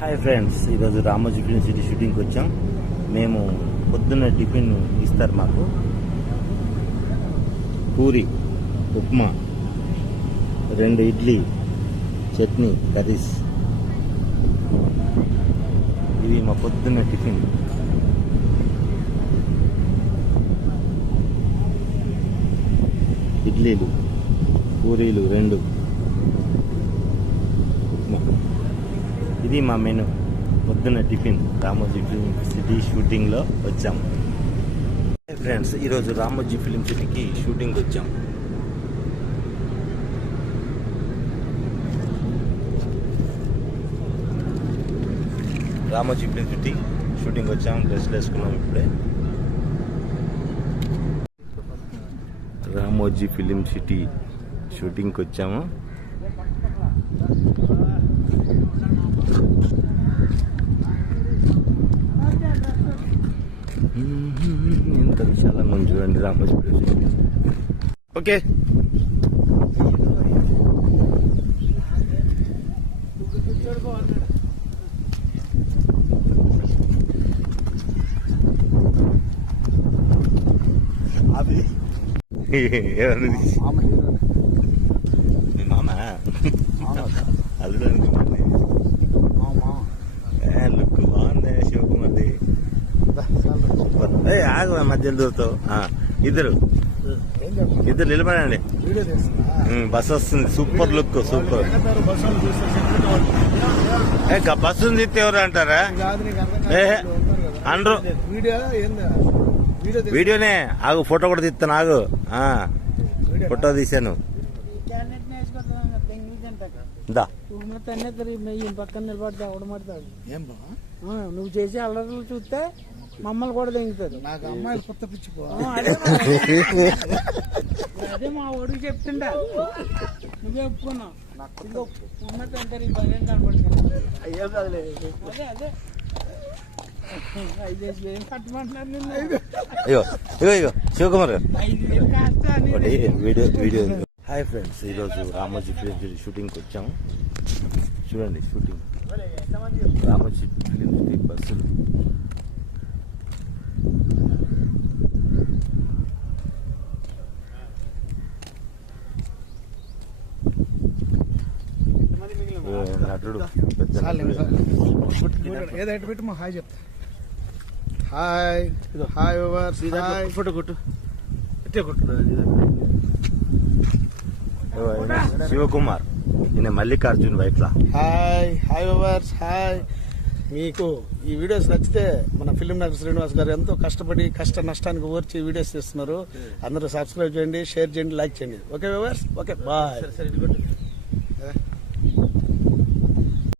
Hi friends ఈరోజు Ramoji film city షూటింగ్కి వచ్చాం. మేము పొద్దున్న టిఫిన్ ఇస్తారు మాకు. పూరి ఉప్మా రెండు ఇడ్లీ చట్నీ కర్రీస్. ఇవి మా పొద్దున్న టిఫిన్. ఇడ్లీలు పూరీలు రెండు ఉప్మా. ఇది మా మెను. పొద్దున్న టిఫిన్. రామోజీ ఫిలిం సిటీ షూటింగ్లో వచ్చాము ఫ్రెండ్స్ ఈరోజు రామోజీ ఫిలిం సిటీకి షూటింగ్ వచ్చాము రామోజీ ఫిలిం సిటీ షూటింగ్ వచ్చాము డ్రెస్లు వేసుకున్నాం ఇప్పుడే. రామోజీ ఫిలిం సిటీ షూటింగ్కి వచ్చాము. ఎంత విశాలంగా ఉంది చూడండి రామోజీ ఓకే. ఎవరు మీ మామ అల్లుడు అనుకున్నాను ఏ, లుక్ బాగుంది శివకుమార్ది సూపర్ ఏ ఆగు మధ్యలో దూరుతావు ఆ, ఇద్దరు. ఇద్దరు నిలబడండి. బస్ వస్తుంది. Super look super. ఏ బస్సు తీస్తే ఎవరు అంటారా? కాదు నీకు అర్థం ఏ. అనరు. వీడియోనే ఆగు ఫోటో కూడా తీస్తాను ఆగు. ఫోటో తీశాను. నువ్వు చేసే అల్లర్లు చూస్తే మమ్మల్ని కూడా తెంగుతుంది నాకు అమ్మాయిలు కొత్త పిచ్చి పో ఆ, అదే మా ఒడికి చెప్తుండా. నువ్వే ఒప్పుకున్నావు. ఉన్నట్టు అంటారు ఈ పదిహేను కనపడుతుంది. అయ్యో కాదులే. అదే అదే. అయ్యో ఇగో ఇగో శివకుమార్ ఒకటి వీడియో వీడియో. హాయ్ ఫ్రెండ్స్ ఈరోజు రామోజీ ఫిలిం సిటీ షూటింగ్కి వచ్చాము. చూడండి షూటింగ్. రామోజీ ఫిలిం సిటీ బస్సులు ఏ, నటుడు. ఏదైతే హాయ్ చెప్తా. Hi. Hi over hi. Photo కొట్టు. ఇట్టే కొట్టు. శివకుమార్. ఈయన మల్లికార్జున్ వైట్లా హాయ్ హాయ్ ఓవర్స్ హాయ్. మీకు ఈ వీడియోస్ నచ్చితే మన ఫిలిం నగర్ శ్రీనివాస్ గారు ఎంతో కష్టపడి కష్ట నష్టానికి ఓర్చి వీడియోస్ చేస్తున్నారు అందరూ సబ్స్క్రైబ్ చేయండి షేర్ చేయండి లైక్ చేయండి. Okay overs okay bye